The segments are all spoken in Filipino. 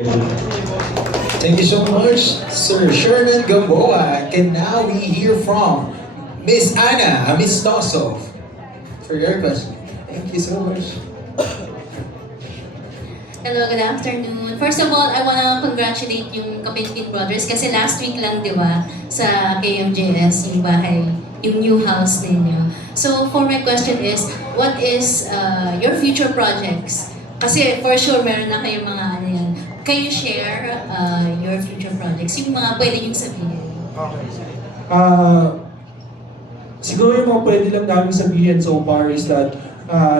Thank you so much, Sir Sherman Gamboa. And now we hear from Miss Anna Amistoso for your question. Thank you so much. Hello, good afternoon. First of all, I wanna congratulate yung Kapinpin Brothers kasi last week lang, di ba, sa KMJS, yung bahay, yung new house ninyo. So, for my question is, what is your future projects? Kasi for sure, meron na kayong mga ano yan. Can you share your future projects? Yung mga pwede niyong sabihin. Ah, Siguro yung mga pwede lang namin sabihin so far is that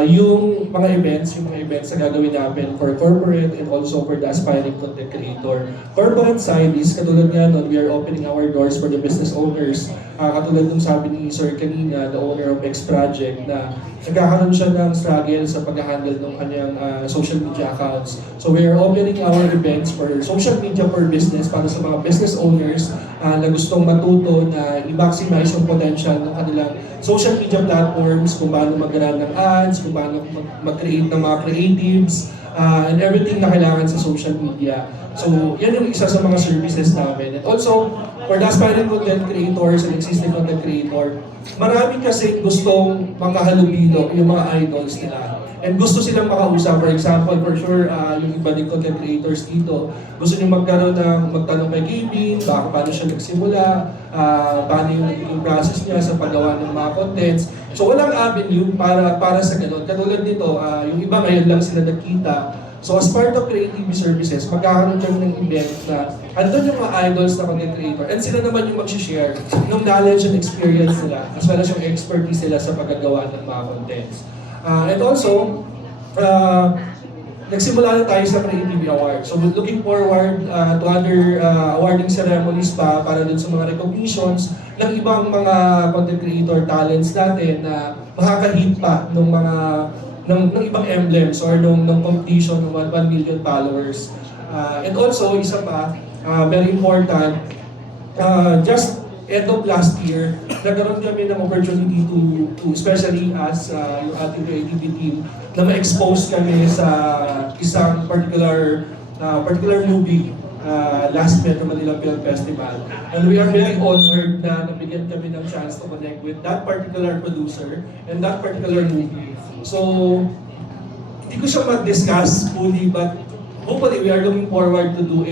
yung mga events na gagawin namin for corporate and also for the aspiring content creator. Corporate side is katulad nga nun, we are opening our doors for the business owners. Katulad nung sabi ni Sir kanina, the owner of X Project, na nagkakaroon siya ng struggle sa pag-handle ng kanyang social media accounts. So we are opening our events for social media for business para sa mga business owners na gustong matuto na i-maximize yung potential ng kanilang social media platforms, kung paano mag-run ng ads, kung paano mag-create ng mga creatives, and everything na kailangan sa social media. So, yan yung isa sa mga services namin. And also, for the aspiring content creators and existing content creator, marami kasi gustong makahalubilo yung mga idols nila. And gusto silang makausap. For example, for sure, yung iba din content creators dito, gusto nyo magtanong kay Kevin, paano siya nagsimula, paano yung naging process niya sa paggawa ng mga contents. So walang avenue para sa ganun. Katulad nito, yung iba ngayon lang sila nagkita. So as part of Creative Services, magkakaroon kami ng event na andun yung mga idols na content creator and sila naman yung mag-share ng knowledge and experience nila as well as yung expertise nila sa paggagawa ng mga contents. And also, nagsimula na tayo sa Creativity Award. So looking forward to other awarding ceremonies para dun sa mga recognitions ng ibang mga content creator talents natin na makaka-hit pa ng ibang emblems or ng competition ng 1 million followers. And also, isa pa, very important, just end of last year, nagkaroon kami ng opportunity to especially as yung ating creativity team, na ma-expose kami sa isang particular movie last Metro Manila Film Festival. And we are very honored na nabigyan kami ng chance to connect with that particular producer and that particular movie. So, hindi ko siya mag-discuss fully, but hopefully we are looking forward to do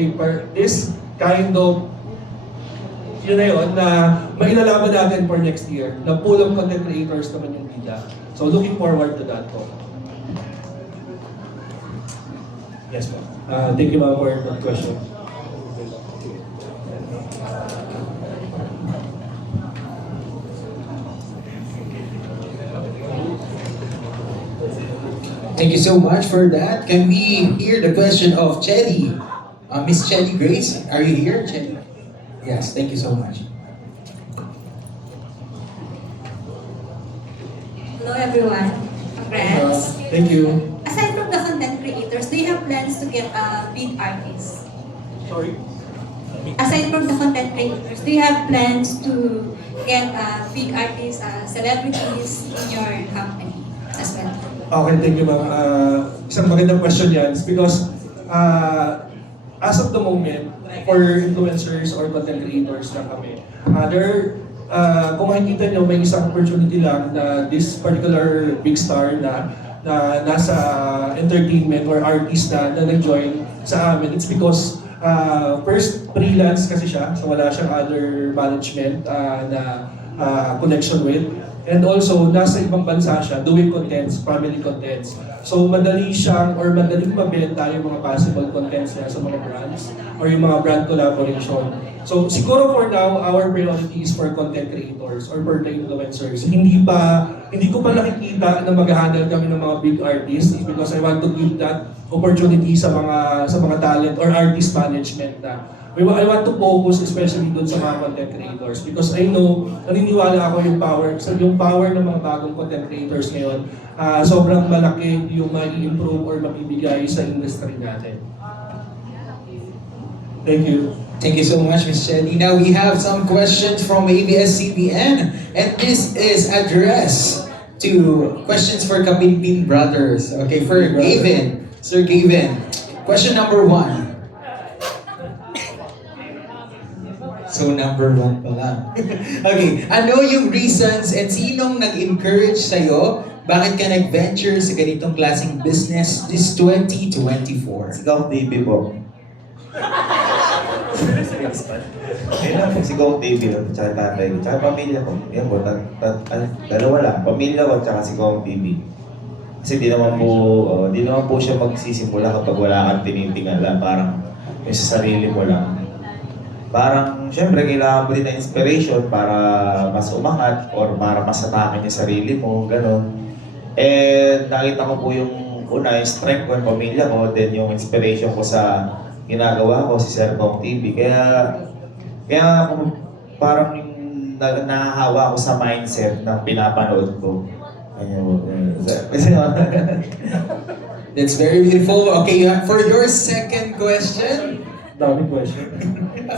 this kind of yun na yun, na mailalaban natin for next year, na pool of content creators naman yung bida. So looking forward to that po. Yes po. Thank you ma'am for that question. Thank you so much for that. Can we hear the question of Chelly? Miss Chelly Grace, are you here, Chelly? Yes, thank you so much. Hello everyone. Congrats. Thank you. Aside from the content creators, do you have plans to get a big artist? Sorry? Aside from the content creators, do you have plans to get a big artist, celebrities in your company as well? Okay, thank you ma'am. Isang magandang question yan because as of the moment, for influencers or content creators na kami, kung makikita nyo, may isang opportunity lang na this particular big star na nasa entertainment or artist na nag-join sa amin. It's because first, freelance kasi siya, so wala siyang other management na connection with. And also, nasa ibang bansa siya, doing contents, family contents. So, madaling mabenta yung mga possible contents niya sa mga brands or yung mga brand collaboration. So, siguro for now, our priority is for content creators or for the influencers. Hindi ko pa nakikita na mag-handle kami ng mga big artists because I want to give that opportunity sa mga talent or artist management na I want to focus especially dun sa mga content creators because I know, naniniwala ako yung power ng mga bagong content creators ngayon, sobrang malaki yung mai-improve or mabibigay sa industry natin. Thank you. Thank you so much, Miss Chelly. Now we have some questions from ABS-CBN, and this is addressed to questions for Kapinpin Brothers. Okay, for Gavin. Sir Gavin, question number 1. So number 1 pa lang. Okay, ano yung reasons and sinong nag-encourage sa'yo? Bakit ka nag-venture sa ganitong klaseng business this 2024? Si Gong TV po. Ayun lang po, si Gong TV lang, tsaka tatay ko, tsaka pamilya ko. Yan po, dalawa lang. Pamilya ko, tsaka si Gong TV. Kasi di naman po siya magsisimula kapag wala kang tinitingala. Parang yung sa sarili mo lang. Parang, syempre, kailangan mo din ng inspiration para mas umangat or para mas atakin yung sarili mo, gano'n. And nakita ko po yung una, yung strength ko, yung pamilya ko, then yung inspiration ko sa ginagawa ko, si Sir Gong TV. Kaya parang nahahawa ko sa mindset ng pinapanood ko. Kasi That's very beautiful. Okay, for your second question. Dami question.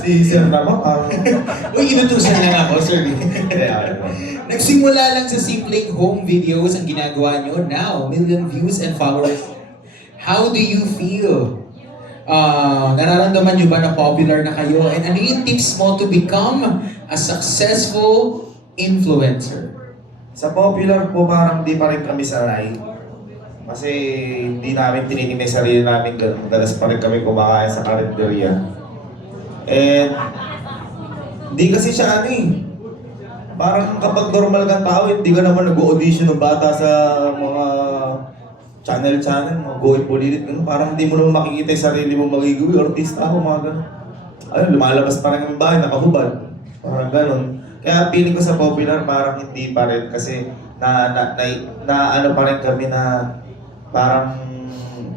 si Sir naman parang... Uy, inutusan lang ako, sir. Nagsimula lang sa simpleng home videos ang ginagawa nyo. Now, million views and followers. How do you feel? Nararamdaman nyo ba na popular na kayo? And ano yung tips mo to become a successful influencer? Sa popular po, parang di pa rin kami sanay. Kasi hindi namin tinitingnan yung sarili namin. Madalas pa rin kami kumakain sa karinderya. And hindi kasi siya parang kapag normal kang tao, hindi ka naman nag-audition ng bata sa mga channel, mga Going Pulilit. Parang hindi mo naman makikita yung sarili mo magiging artista ako, mga gano'n. Ayun, lumalabas pa rin yung bahay, nakahubad. Parang gano'n. Kaya feeling ko sa popular, parang hindi pa rin. Kasi ano pa rin kami na parang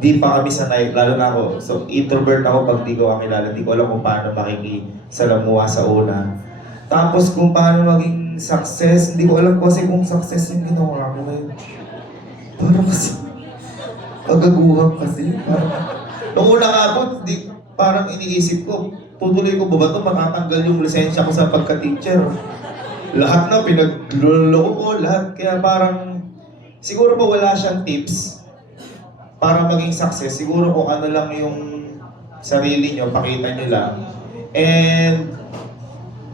di pa kami sanay, lalo na ako. So, introvert ako pag di ko kakilala. Di ko alam kung paano makikisalamuha sa una. Tapos kung paano maging success, hindi ko alam kasi kung success yung ginawa ko ngayon. Parang kasi, pagaguhan kasi. Nung una nga po, parang iniisip ko, tutuloy ko ba ito, matatanggal yung lisensya ko sa pagka-teacher. Lahat na, pinagluloko ko, lahat. Kaya parang, siguro po wala siyang tips para maging success. Siguro kung ano lang yung sarili nyo, pakita nyo lang. And,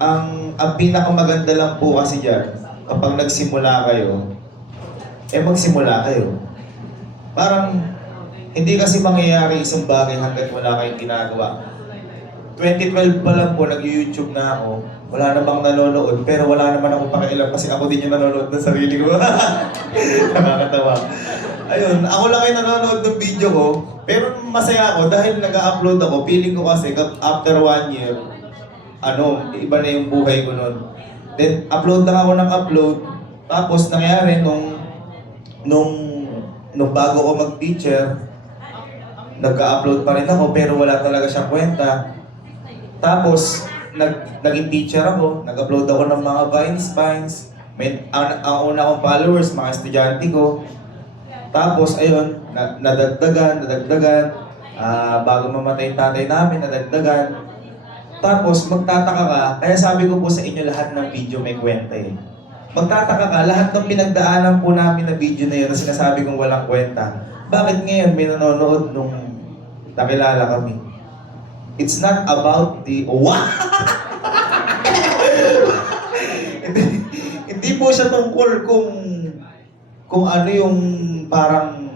ang pinakamaganda lang po kasi dyan, kapag nagsimula kayo, magsimula kayo. Parang, hindi kasi mangyayari isang bagay hanggat wala kayong ginagawa. 2012 pa lang po, nag-YouTube na ako. Wala namang nanonood, pero wala naman ako pakialam kasi ako din yung nanonood ng sarili ko. Nakakatawa. Ayun, ako lang yung nanonood ng video ko, pero masaya ako dahil nag-upload ako. Feeling ko kasi after 1 year, iba na yung buhay ko nun. Then, upload lang ako ng upload. Tapos, nangyari nung bago ko mag-teacher, nag-upload pa rin ako, pero wala talaga siyang kwenta. Tapos, naging teacher ako, nag-upload ako ng mga Vines. Ang una kong followers, mga estudyante ko. Tapos, ayun, nadagdagan. Bago mamatay yung tatay namin, nadagdagan. Tapos, magtataka ka, kaya sabi ko po sa inyo lahat ng video may kwenta eh. Magtataka ka, lahat ng pinagdaanan po namin na video na yun na sinasabi kong walang kwenta. Bakit ngayon may nanonood nung nakilala kami? It's not about the... Wow! hindi po siya tungkol kung ano yung parang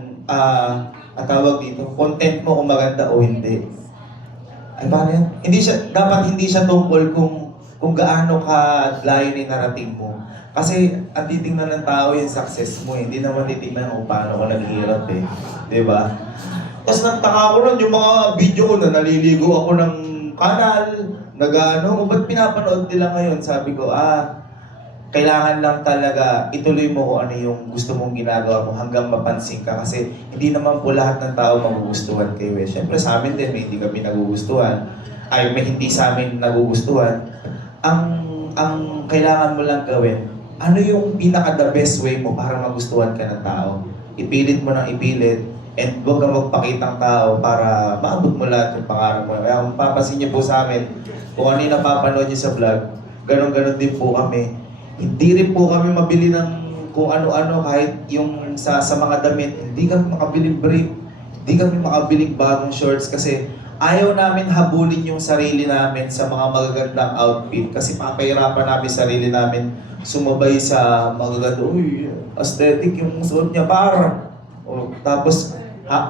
tawag dito, content mo kung maganda o hindi. Ay, paano yan? Dapat hindi siya tungkol kung gaano ka layo ni narating mo. Kasi ang titingnan ng tao yung success mo, hindi naman titingnan kung paano ka naghihirap eh. Diba? Tapos nagtaka ko nun, yung mga video ko na naliligo ako ng kanal, ba't pinapanood nila ngayon? Sabi ko, kailangan lang talaga ituloy mo kung ano yung gusto mong ginagawa mo hanggang mapansin ka. Kasi hindi naman po lahat ng tao magugustuhan kayo eh. Siyempre sa amin din, may hindi kami nagugustuhan. May hindi sa amin nagugustuhan. Ang kailangan mo lang gawin, ano yung pinaka-the best way mo para magustuhan ka ng tao? Ipilit mo ng ipilit, and huwag kang magpakitang tao para maabot mo lahat yung pangarap mo. Kaya kung papasin niyo po sa amin, kung ano yung napapanood niyo sa vlog, ganon-ganon din po kami. Hindi rin po kami mabili ng kung ano-ano kahit yung sa mga damit. Hindi kami makabili brief, hindi kami makabili bagong shorts kasi ayaw namin habulin yung sarili namin sa mga magagandang outfit kasi papahirapan namin sarili namin sumabay sa magaganda. Uy, aesthetic yung suot niya parang. O, tapos,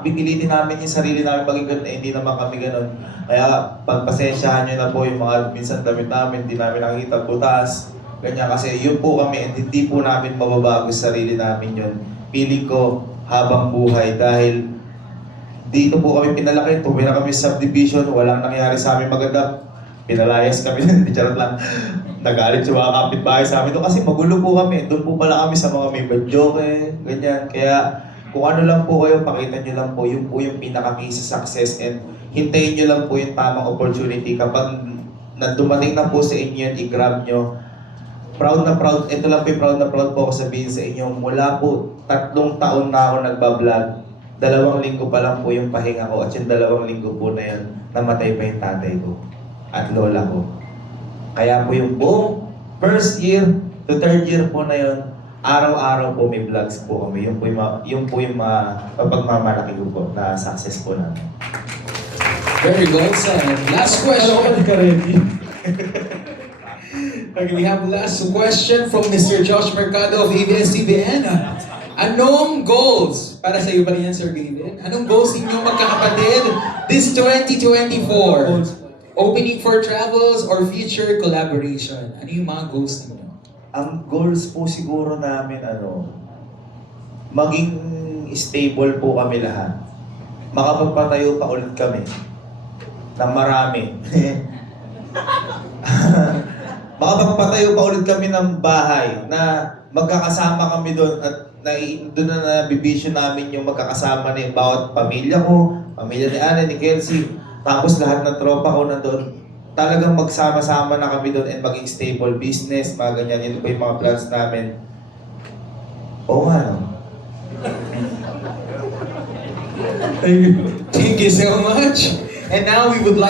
pipilitin namin yung sarili namin maging ganda, hindi naman kami ganun. Kaya pagpasensyahan nyo na po yung mga minsan damit namin, hindi namin nakikita butas. Ganyan kasi yun po kami and hindi po namin mababago sa sarili namin yun. Piling ko habang buhay dahil dito po kami pinalaki, tumira kami sa subdivision, walang nangyari sa amin maganda. Pinalayas kami, hindi charot lang. Nagalit yung mga kapitbahay sa amin doon kasi magulo po kami. Doon po pala kami sa mga may badyoke, ganyan. Kaya kung ano lang po kayo, pakita nyo lang po, yun po yung pinaka-key sa success and hintayin nyo lang po yung tamang opportunity. Kapag dumating na po sa inyo yun, i-grab nyo. Proud na proud, ito lang po yung proud na proud po ako sabihin sa inyo. Mula po, 3 taon na ako nagbablog. 2 linggo pa lang po yung pahinga ko at yung 2 linggo po na yun, namatay pa yung tatay ko at lola ko. Kaya po yung buong first year to 3rd year po na yun, araw-araw po may vlogs po kami. Yung po yung pagmamalaki ko po na success po namin. Very well said. Last Alam ko question. hindi ka ready. Okay, we have last question from Mr. Josh Mercado of ABS-CBN. Anong goals para sa iyo ba yan, Sir Gavin? Anong goals ninyo magkakapatid this 2024? Opening for travels or future collaboration? Ano yung mga goals ninyo? Ang goals po siguro namin, maging stable po kami lahat. Makapagpatayo pa ulit kami ng marami. Makapagpatayo pa ulit kami ng bahay na magkakasama kami doon at doon na nabibisyon namin yung magkakasama na yung bawat pamilya ko, pamilya ni Ana, ni Kelsey, tapos lahat ng tropa ko na doon. Talagang magsama-sama na kami doon and maging stable business, mga ganyan. Yun po yung mga plans namin. Oo nga, no? Thank you. Thank you so much. And now we would like